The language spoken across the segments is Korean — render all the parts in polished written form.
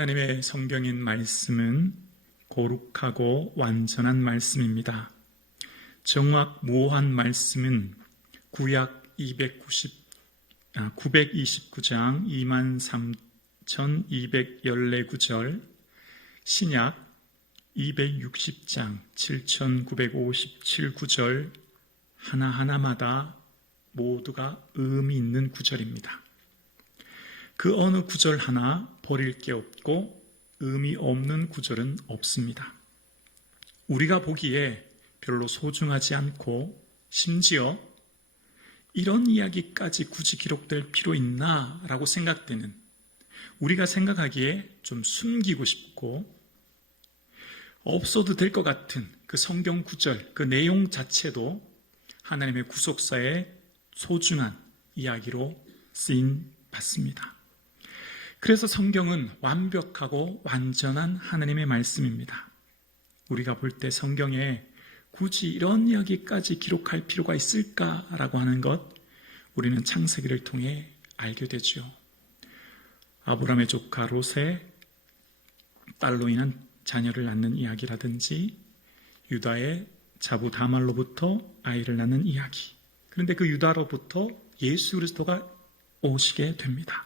하나님의 성경인 말씀은 거룩하고 완전한 말씀입니다. 정확무오한 말씀은 구약 929장 23,214구절, 신약 260장 7,957구절 하나하나마다 모두가 의미 있는 구절입니다. 그 어느 구절 하나 버릴 게 없고 의미 없는 구절은 없습니다. 우리가 보기에 별로 소중하지 않고 심지어 이런 이야기까지 굳이 기록될 필요 있나? 라고 생각되는, 우리가 생각하기에 좀 숨기고 싶고 없어도 될 것 같은 그 성경 구절, 그 내용 자체도 하나님의 구속사의 소중한 이야기로 쓰임 받습니다. 그래서 성경은 완벽하고 완전한 하나님의 말씀입니다. 우리가 볼 때 성경에 굳이 이런 이야기까지 기록할 필요가 있을까라고 하는 것, 우리는 창세기를 통해 알게 되죠. 아브라함의 조카 롯의 딸로 인한 자녀를 낳는 이야기라든지, 유다의 자부 다말로부터 아이를 낳는 이야기, 그런데 그 유다로부터 예수 그리스도가 오시게 됩니다.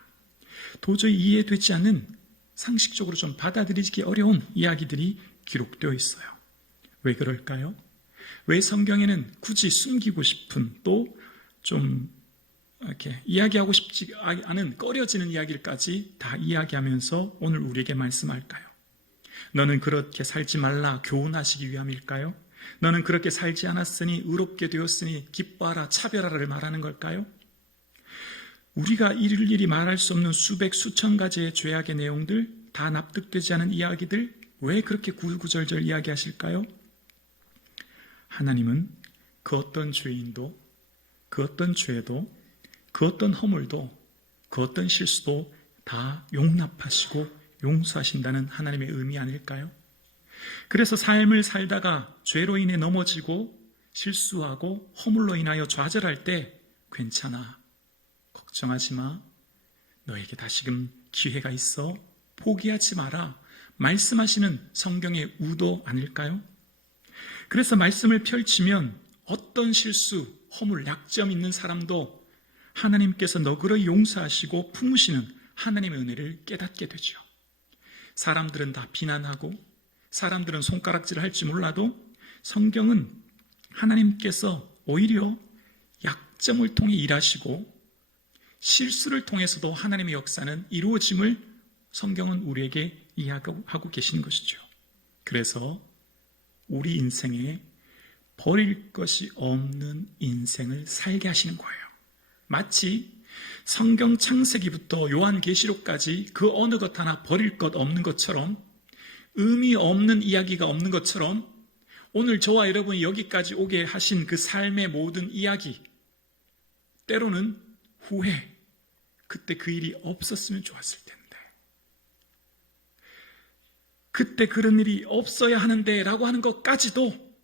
도저히 이해되지 않는, 상식적으로 좀 받아들이기 어려운 이야기들이 기록되어 있어요. 왜 그럴까요? 왜 성경에는 굳이 숨기고 싶은, 또 좀 이렇게 이야기하고 싶지 않은 꺼려지는 이야기까지 다 이야기하면서 오늘 우리에게 말씀할까요? 너는 그렇게 살지 말라 교훈하시기 위함일까요? 너는 그렇게 살지 않았으니 의롭게 되었으니 기뻐하라 차별하라를 말하는 걸까요? 우리가 일일이 말할 수 없는 수백 수천 가지의 죄악의 내용들, 다 납득되지 않은 이야기들, 왜 그렇게 구구절절 이야기하실까요? 하나님은 그 어떤 죄인도, 그 어떤 죄도, 그 어떤 허물도, 그 어떤 실수도 다 용납하시고 용서하신다는 하나님의 의미 아닐까요? 그래서 삶을 살다가 죄로 인해 넘어지고 실수하고 허물로 인하여 좌절할 때 괜찮아, 걱정하지 마, 너에게 다시금 기회가 있어, 포기하지 마라 말씀하시는 성경의 우도 아닐까요? 그래서 말씀을 펼치면 어떤 실수, 허물, 약점 있는 사람도 하나님께서 너그러이 용서하시고 품으시는 하나님의 은혜를 깨닫게 되죠. 사람들은 다 비난하고 사람들은 손가락질을 할지 몰라도 성경은 하나님께서 오히려 약점을 통해 일하시고 실수를 통해서도 하나님의 역사는 이루어짐을 성경은 우리에게 이야기하고 계시는 것이죠. 그래서 우리 인생에 버릴 것이 없는 인생을 살게 하시는 거예요. 마치 성경 창세기부터 요한계시록까지 그 어느 것 하나 버릴 것 없는 것처럼, 의미 없는 이야기가 없는 것처럼, 오늘 저와 여러분이 여기까지 오게 하신 그 삶의 모든 이야기, 때로는 후회, 그때 그 일이 없었으면 좋았을 텐데, 그때 그런 일이 없어야 하는데 라고 하는 것까지도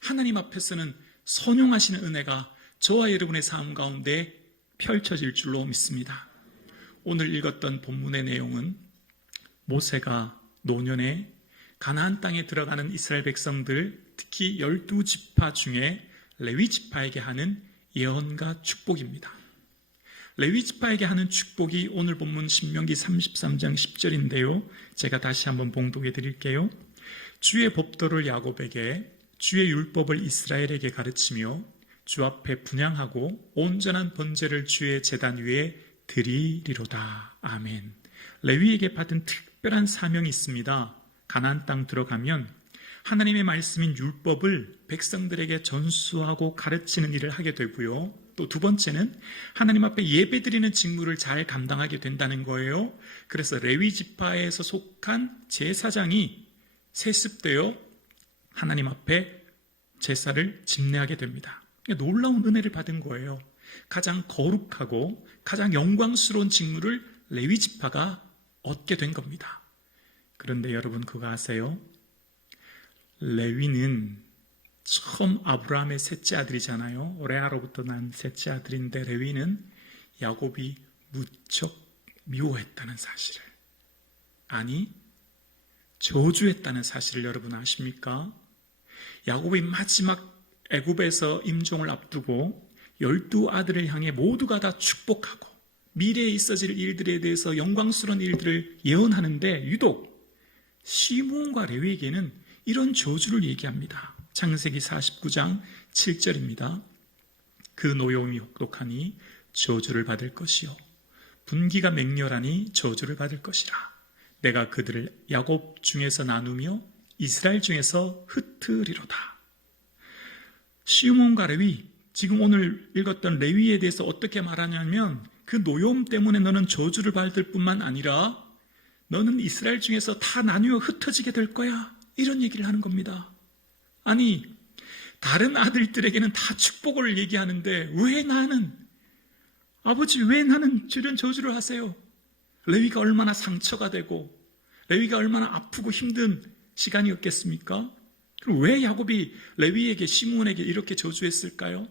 하나님 앞에서는 선용하시는 은혜가 저와 여러분의 삶 가운데 펼쳐질 줄로 믿습니다. 오늘 읽었던 본문의 내용은 모세가 노년에 가나안 땅에 들어가는 이스라엘 백성들, 특히 12지파 중에 레위지파에게 하는 예언과 축복입니다. 레위지파에게 하는 축복이 오늘 본문 신명기 33장 10절인데요. 제가 다시 한번 봉독해 드릴게요. 주의 법도를 야곱에게, 주의 율법을 이스라엘에게 가르치며 주 앞에 분향하고 온전한 번제를 주의 제단 위에 드리리로다. 아멘. 레위에게 받은 특별한 사명이 있습니다. 가나안 땅 들어가면 하나님의 말씀인 율법을 백성들에게 전수하고 가르치는 일을 하게 되고요. 또 두 번째는 하나님 앞에 예배드리는 직무를 잘 감당하게 된다는 거예요. 그래서 레위 지파에서 속한 제사장이 세습되어 하나님 앞에 제사를 집례하게 됩니다. 놀라운 은혜를 받은 거예요. 가장 거룩하고 가장 영광스러운 직무를 레위 지파가 얻게 된 겁니다. 그런데 여러분 그거 아세요? 레위는 처음 아브라함의 셋째 아들이잖아요. 레아로부터 난 셋째 아들인데 레위는 야곱이 무척 미워했다는 사실을, 아니 저주했다는 사실을 여러분 아십니까? 야곱이 마지막 애굽에서 임종을 앞두고 12아들을 향해 모두가 다 축복하고 미래에 있어질 일들에 대해서 영광스러운 일들을 예언하는데 유독 시므온과 레위에게는 이런 저주를 얘기합니다. 창세기 49장 7절입니다. 그 노여움이 혹독하니 저주를 받을 것이요 분기가 맹렬하니 저주를 받을 것이라. 내가 그들을 야곱 중에서 나누며 이스라엘 중에서 흩으리로다. 시므온과 레위, 지금 오늘 읽었던 레위에 대해서 어떻게 말하냐면 그 노여움 때문에 너는 저주를 받을 뿐만 아니라 너는 이스라엘 중에서 다 나뉘어 흩어지게 될 거야. 이런 얘기를 하는 겁니다. 아니, 다른 아들들에게는 다 축복을 얘기하는데 왜 나는, 아버지 왜 나는 이런 저주를 하세요? 레위가 얼마나 상처가 되고 레위가 얼마나 아프고 힘든 시간이었겠습니까? 그럼 왜 야곱이 레위에게 시므온에게 이렇게 저주했을까요?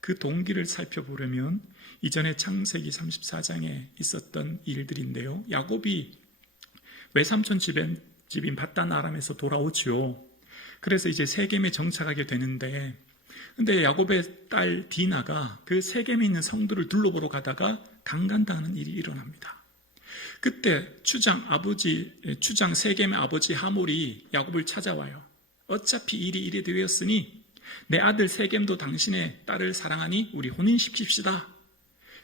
그 동기를 살펴보려면 이전에 창세기 34장에 있었던 일들인데요. 야곱이 외삼촌 집인 밧단 아람에서 돌아오죠. 그래서 이제 세겜에 정착하게 되는데, 근데 야곱의 딸 디나가 그 세겜에 있는 성들을 둘러보러 가다가 강간당하는 일이 일어납니다. 그때 추장 세겜의 아버지 하몰이 야곱을 찾아와요. 어차피 일이 이래 되었으니 내 아들 세겜도 당신의 딸을 사랑하니 우리 혼인시킵시다.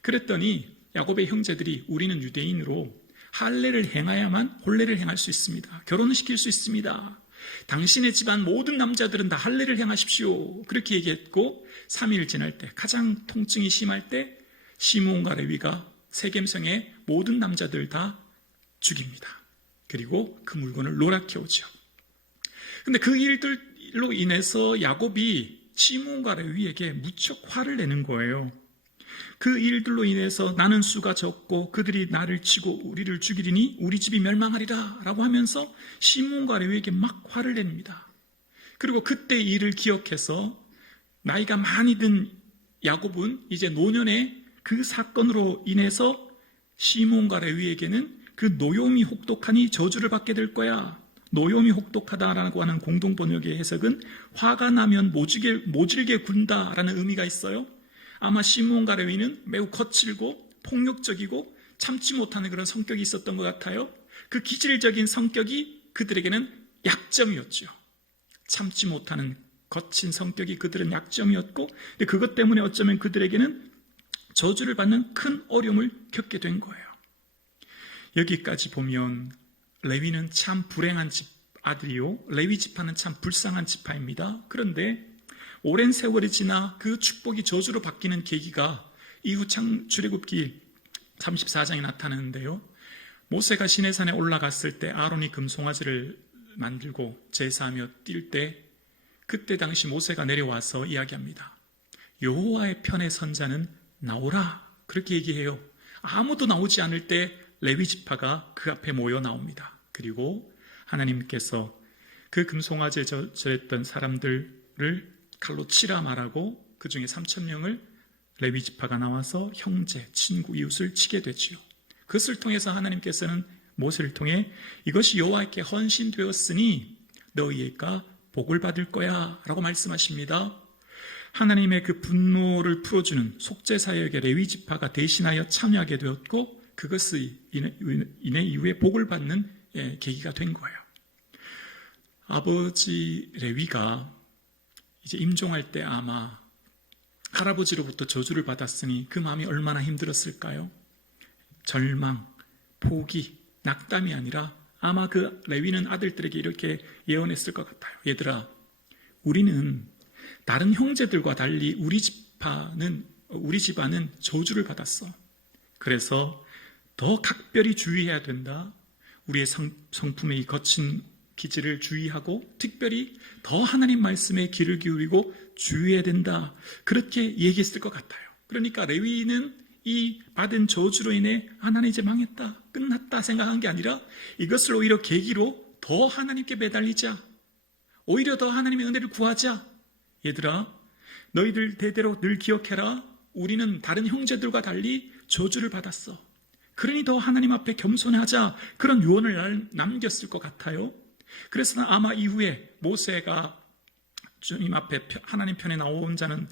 그랬더니 야곱의 형제들이 우리는 유대인으로 할례를 행해야만 혼례를 행할 수 있습니다. 결혼을 시킬 수 있습니다. 당신의 집안 모든 남자들은 다 할례를 행하십시오. 그렇게 얘기했고 3일 지날 때 가장 통증이 심할 때 시므온과 레위가 세겜성의 모든 남자들 다 죽입니다. 그리고 그 물건을 노랗게 오죠. 근데 그 일들로 인해서 야곱이 시므온과 레위에게 무척 화를 내는 거예요. 그 일들로 인해서 나는 수가 적고 그들이 나를 치고 우리를 죽이리니 우리 집이 멸망하리라 라고 하면서 시므온과 레위에게 막 화를 냅니다. 그리고 그때 일을 기억해서 나이가 많이 든 야곱은 이제 노년에 그 사건으로 인해서 시므온과 레위에게는 그 노여움이 혹독하니 저주를 받게 될 거야. 노여움이 혹독하다라고 하는 공동번역의 해석은 화가 나면 모질게 군다라는 의미가 있어요. 아마 시므온과 레위는 매우 거칠고 폭력적이고 참지 못하는 그런 성격이 있었던 것 같아요. 그 기질적인 성격이 그들에게는 약점이었죠. 참지 못하는 거친 성격이 그들은 약점이었고, 그것 때문에 어쩌면 그들에게는 저주를 받는 큰 어려움을 겪게 된 거예요. 여기까지 보면 레위는 참 불행한 집 아들이요, 레위 지파는 참 불쌍한 지파입니다. 그런데 오랜 세월이 지나 그 축복이 저주로 바뀌는 계기가 이후 출애굽기 34장에 나타나는데요. 모세가 시내산에 올라갔을 때 아론이 금송아지를 만들고 제사하며 뛸 때, 그때 당시 모세가 내려와서 이야기합니다. 여호와의 편에 선 자는 나오라, 그렇게 얘기해요. 아무도 나오지 않을 때 레위 지파가 그 앞에 모여 나옵니다. 그리고 하나님께서 그 금송아지에 절했던 사람들을 칼로 치라 말하고 그 중에 3,000명을 레위 지파가 나와서 형제, 친구, 이웃을 치게 되지요. 그것을 통해서 하나님께서는 모세를 통해 이것이 여호와께 헌신되었으니 너희가 복을 받을 거야 라고 말씀하십니다. 하나님의 그 분노를 풀어주는 속죄사역에 레위 지파가 대신하여 참여하게 되었고, 그것을 인해 이후에 복을 받는 계기가 된 거예요. 아버지 레위가 이제 임종할 때 아마 할아버지로부터 저주를 받았으니 그 마음이 얼마나 힘들었을까요? 절망, 포기, 낙담이 아니라 아마 그 레위는 아들들에게 이렇게 예언했을 것 같아요. 얘들아, 우리는 다른 형제들과 달리 우리 집안은 저주를 받았어. 그래서 더 각별히 주의해야 된다. 우리의 성품의 이 거친 기질을 주의하고 특별히 더 하나님 말씀에 귀를 기울이고 주의해야 된다. 그렇게 얘기했을 것 같아요. 그러니까 레위는 이 받은 저주로 인해 나는 이제 망했다, 끝났다 생각한 게 아니라 이것을 오히려 계기로 더 하나님께 매달리자, 오히려 더 하나님의 은혜를 구하자. 얘들아, 너희들 대대로 늘 기억해라. 우리는 다른 형제들과 달리 저주를 받았어. 그러니 더 하나님 앞에 겸손하자. 그런 유언을 남겼을 것 같아요. 그래서 아마 이후에 모세가 주님 앞에 하나님 편에 나온 자는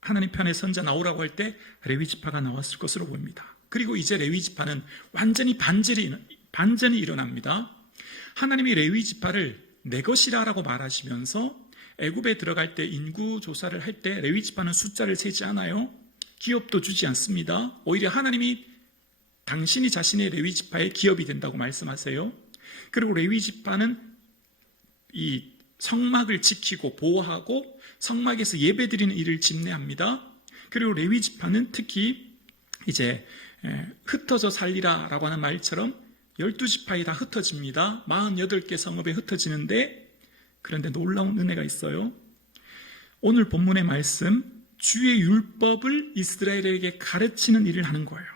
하나님 편에 선자 나오라고 할 때 레위 지파가 나왔을 것으로 보입니다. 그리고 이제 레위 지파는 완전히 반전이 일어납니다. 하나님이 레위 지파를 내 것이라고 말하시면서 애굽에 들어갈 때 인구 조사를 할 때 레위 지파는 숫자를 세지 않아요. 기업도 주지 않습니다. 오히려 하나님이 당신이 자신의 레위 지파의 기업이 된다고 말씀하세요. 그리고 레위 지파는 이 성막을 지키고 보호하고 성막에서 예배드리는 일을 집례합니다. 그리고 레위 지파는 특히 이제 흩어져 살리라라고 하는 말처럼 12지파에 다 흩어집니다. 48개 성읍에 흩어지는데, 그런데 놀라운 은혜가 있어요. 오늘 본문의 말씀, 주의 율법을 이스라엘에게 가르치는 일을 하는 거예요.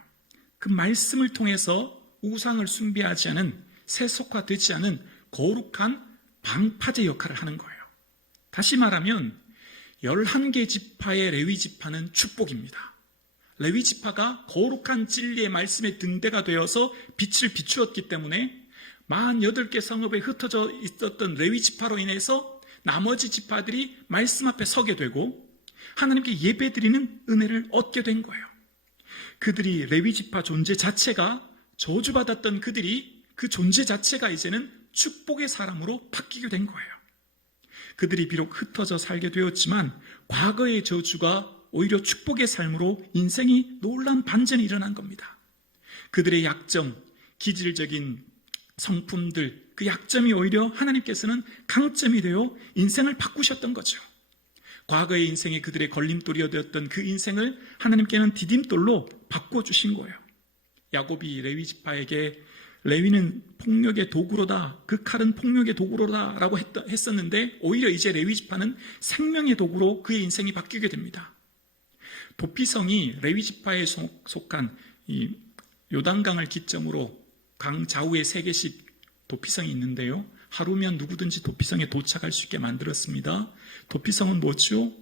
그 말씀을 통해서 우상을 숭배하지 않은, 세속화되지 않은 거룩한 방파제 역할을 하는 거예요. 다시 말하면 11개 지파의 레위 지파는 축복입니다. 레위 지파가 거룩한 진리의 말씀의 등대가 되어서 빛을 비추었기 때문에 48개 성읍에 흩어져 있었던 레위 지파로 인해서 나머지 지파들이 말씀 앞에 서게 되고 하나님께 예배드리는 은혜를 얻게 된 거예요. 그들이 레위 지파 존재 자체가 저주받았던 그들이 그 존재 자체가 이제는 축복의 사람으로 바뀌게 된 거예요. 그들이 비록 흩어져 살게 되었지만 과거의 저주가 오히려 축복의 삶으로 인생이 놀라운 반전이 일어난 겁니다. 그들의 약점, 기질적인 성품들, 그 약점이 오히려 하나님께서는 강점이 되어 인생을 바꾸셨던 거죠. 과거의 인생이 그들의 걸림돌이었던 그 인생을 하나님께는 디딤돌로 바꿔주신 거예요. 야곱이 레위 지파에게 레위는 폭력의 도구로다, 그 칼은 폭력의 도구로다 라고 했었는데 오히려 이제 레위 지파는 생명의 도구로 그의 인생이 바뀌게 됩니다. 도피성이 레위 지파에 속한 이 요단강을 기점으로 강 좌우에 3개씩 도피성이 있는데요. 하루면 누구든지 도피성에 도착할 수 있게 만들었습니다. 도피성은 뭐죠?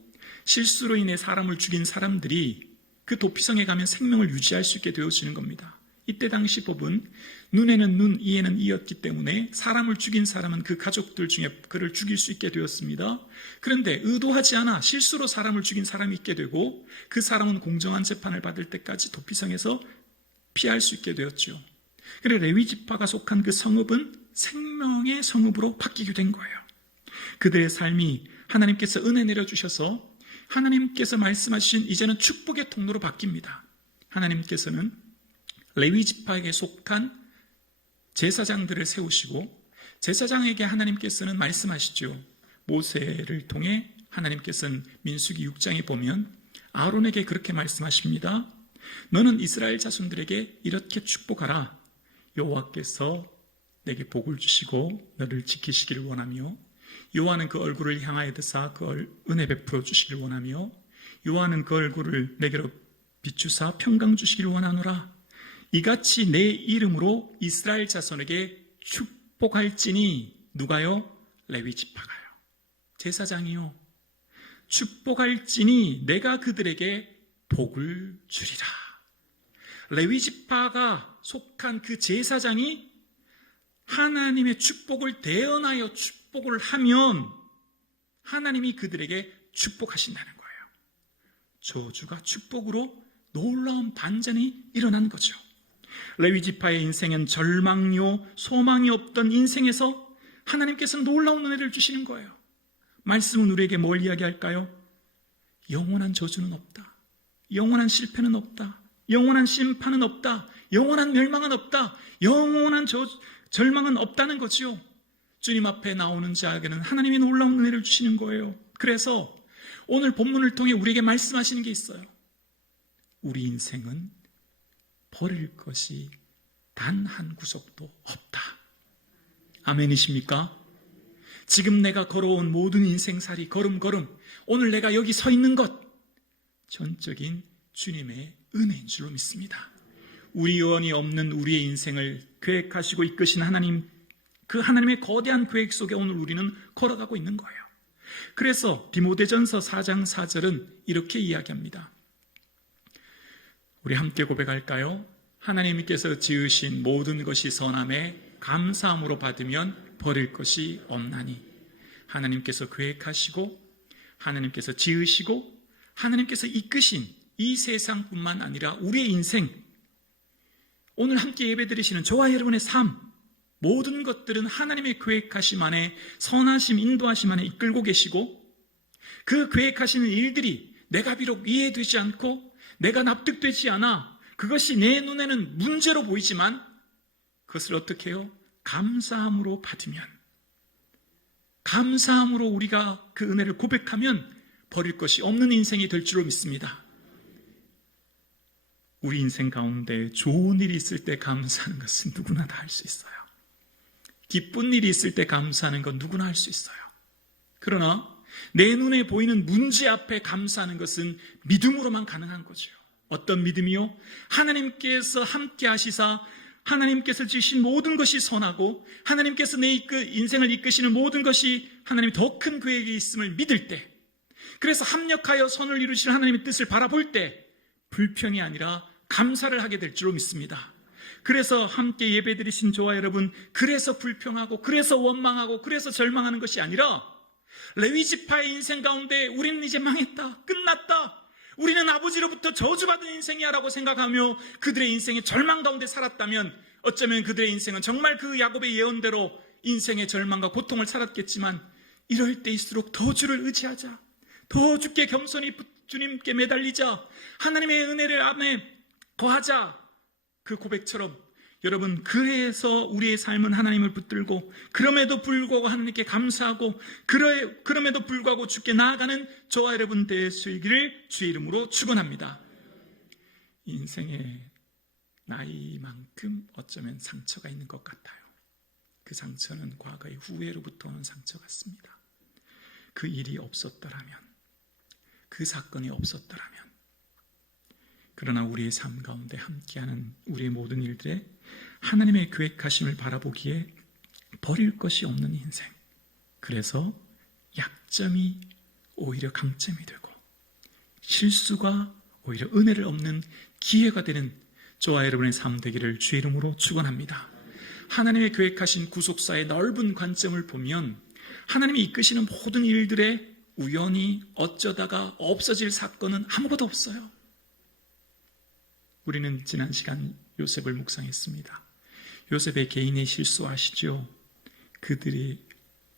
실수로 인해 사람을 죽인 사람들이 그 도피성에 가면 생명을 유지할 수 있게 되어지는 겁니다. 이때 당시 법은 눈에는 눈, 이에는 이였기 때문에 사람을 죽인 사람은 그 가족들 중에 그를 죽일 수 있게 되었습니다. 그런데 의도하지 않아 실수로 사람을 죽인 사람이 있게 되고 그 사람은 공정한 재판을 받을 때까지 도피성에서 피할 수 있게 되었죠. 그래서 레위 지파가 속한 그 성읍은 생명의 성읍으로 바뀌게 된 거예요. 그들의 삶이 하나님께서 은혜 내려주셔서 하나님께서 말씀하신 이제는 축복의 통로로 바뀝니다. 하나님께서는 레위 지파에게 속한 제사장들을 세우시고 제사장에게 하나님께서는 말씀하시죠. 모세를 통해 하나님께서는 민수기 6장에 보면 아론에게 그렇게 말씀하십니다. 너는 이스라엘 자손들에게 이렇게 축복하라. 여호와께서 내게 복을 주시고 너를 지키시기를 원하며 여호와는 그 얼굴을 향하여 드사 그 은혜 베풀어 주시기를 원하며 여호와는 그 얼굴을 내게로 비추사 평강 주시기를 원하노라. 이같이 내 이름으로 이스라엘 자손에게 축복할지니 누가요? 레위 지파가요. 제사장이요. 축복할지니 내가 그들에게 복을 주리라. 레위 지파가 속한 그 제사장이 하나님의 축복을 대언하여 축복을 하면 하나님이 그들에게 축복하신다는 거예요. 저주가 축복으로 놀라운 반전이 일어난 거죠. 레위 지파의 인생은 절망요, 소망이 없던 인생에서 하나님께서는 놀라운 은혜를 주시는 거예요. 말씀은 우리에게 뭘 이야기할까요? 영원한 저주는 없다. 영원한 실패는 없다. 영원한 심판은 없다. 영원한 멸망은 없다. 영원한 절망은 없다는 거지요. 주님 앞에 나오는 자에게는 하나님이 놀라운 은혜를 주시는 거예요. 그래서 오늘 본문을 통해 우리에게 말씀하시는 게 있어요. 우리 인생은 버릴 것이 단 한 구석도 없다. 아멘이십니까? 지금 내가 걸어온 모든 인생살이 걸음걸음 오늘 내가 여기 서 있는 것 전적인 주님의 은혜인 줄로 믿습니다. 우리 요원이 없는 우리의 인생을 계획하시고 이끄신 하나님, 그 하나님의 거대한 계획 속에 오늘 우리는 걸어가고 있는 거예요. 그래서 디모데전서 4장 4절은 이렇게 이야기합니다. 우리 함께 고백할까요? 하나님께서 지으신 모든 것이 선함에 감사함으로 받으면 버릴 것이 없나니. 하나님께서 계획하시고 하나님께서 지으시고 하나님께서 이끄신 이 세상뿐만 아니라 우리의 인생, 오늘 함께 예배드리시는 저와 여러분의 삶, 모든 것들은 하나님의 계획하심 안에, 선하심, 인도하심 안에 이끌고 계시고, 그 계획하시는 일들이 내가 비록 이해되지 않고 내가 납득되지 않아 그것이 내 눈에는 문제로 보이지만 그것을 어떻게 해요? 감사함으로 받으면, 감사함으로 우리가 그 은혜를 고백하면 버릴 것이 없는 인생이 될 줄로 믿습니다. 우리 인생 가운데 좋은 일이 있을 때 감사하는 것은 누구나 다 할 수 있어요. 기쁜 일이 있을 때 감사하는 건 누구나 할 수 있어요. 그러나 내 눈에 보이는 문제 앞에 감사하는 것은 믿음으로만 가능한 거죠. 어떤 믿음이요? 하나님께서 함께 하시사 하나님께서 지으신 모든 것이 선하고 하나님께서 내 인생을 이끄시는 모든 것이 하나님 더 큰 계획이 있음을 믿을 때, 그래서 합력하여 선을 이루실 하나님의 뜻을 바라볼 때 불평이 아니라 감사를 하게 될 줄로 믿습니다. 그래서 함께 예배드리신 저와 여러분, 그래서 불평하고 그래서 원망하고 그래서 절망하는 것이 아니라 레위지파의 인생 가운데 우리는 이제 망했다, 끝났다, 우리는 아버지로부터 저주받은 인생이야 라고 생각하며 그들의 인생의 절망 가운데 살았다면 어쩌면 그들의 인생은 정말 그 야곱의 예언대로 인생의 절망과 고통을 살았겠지만, 이럴 때일수록 더 주를 의지하자, 더 주께 겸손히 주님께 매달리자, 하나님의 은혜를 안에 거하자, 그 고백처럼 여러분, 그래서 우리의 삶은 하나님을 붙들고 그럼에도 불구하고 하나님께 감사하고 그럼에도 불구하고 주께 나아가는 저와 여러분 되시기를 주의 이름으로 축원합니다. 인생의 나이만큼 어쩌면 상처가 있는 것 같아요. 그 상처는 과거의 후회로부터 오는 상처 같습니다. 그 일이 없었더라면, 그 사건이 없었더라면, 그러나 우리의 삶 가운데 함께하는 우리의 모든 일들에 하나님의 계획하심을 바라보기에 버릴 것이 없는 인생, 그래서 약점이 오히려 강점이 되고 실수가 오히려 은혜를 얻는 기회가 되는 저와 여러분의 삶 되기를 주의 이름으로 축원합니다. 하나님의 계획하신 구속사의 넓은 관점을 보면 하나님이 이끄시는 모든 일들에 우연히 어쩌다가 없어질 사건은 아무것도 없어요. 우리는 지난 시간 요셉을 묵상했습니다. 요셉의 개인의 실수 아시죠? 그들이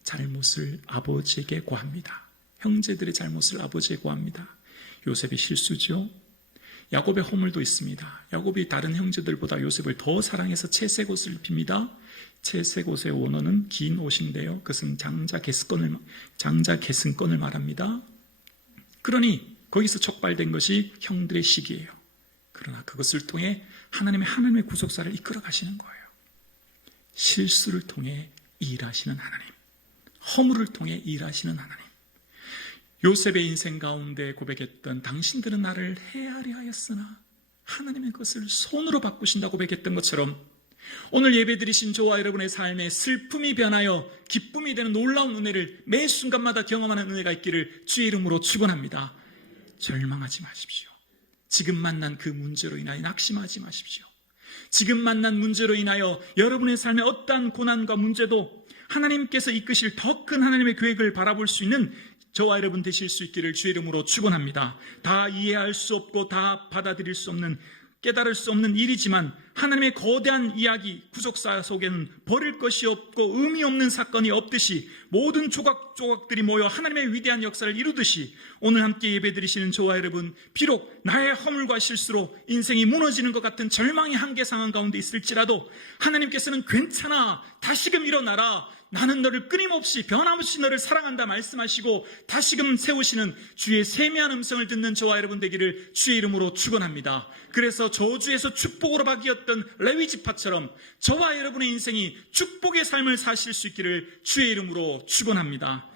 잘못을 아버지에게 고합니다. 형제들의 잘못을 아버지에게 고합니다. 요셉의 실수죠. 야곱의 허물도 있습니다. 야곱이 다른 형제들보다 요셉을 더 사랑해서 채색 옷을 입힙니다. 채색 옷의 원어는 긴 옷인데요, 그것은 장자 계승권을 말합니다. 그러니 거기서 촉발된 것이 형들의 시기예요. 그러나 그것을 통해 하나님의 구속사를 이끌어 가시는 거예요. 실수를 통해 일하시는 하나님, 허물을 통해 일하시는 하나님. 요셉의 인생 가운데 고백했던 당신들은 나를 해하려 하였으나 하나님의 것을 손으로 바꾸신다고 고백했던 것처럼, 오늘 예배드리신 저와 여러분의 삶에 슬픔이 변하여 기쁨이 되는 놀라운 은혜를 매 순간마다 경험하는 은혜가 있기를 주의 이름으로 축원합니다. 절망하지 마십시오. 지금 만난 그 문제로 인하여 낙심하지 마십시오. 지금 만난 문제로 인하여 여러분의 삶의 어떠한 고난과 문제도 하나님께서 이끄실 더 큰 하나님의 계획을 바라볼 수 있는 저와 여러분 되실 수 있기를 주의 이름으로 축원합니다. 다 이해할 수 없고 다 받아들일 수 없는, 깨달을 수 없는 일이지만 하나님의 거대한 이야기, 구속사 속에는 버릴 것이 없고 의미 없는 사건이 없듯이 모든 조각조각들이 모여 하나님의 위대한 역사를 이루듯이, 오늘 함께 예배드리시는 저와 여러분, 비록 나의 허물과 실수로 인생이 무너지는 것 같은 절망의 한계 상황 가운데 있을지라도 하나님께서는 괜찮아, 다시금 일어나라, 나는 너를 끊임없이 변함없이 너를 사랑한다 말씀하시고 다시금 세우시는 주의 세미한 음성을 듣는 저와 여러분 되기를 주의 이름으로 축원합니다. 그래서 저주에서 축복으로 바뀌었던 레위지파처럼 저와 여러분의 인생이 축복의 삶을 사실 수 있기를 주의 이름으로 축원합니다.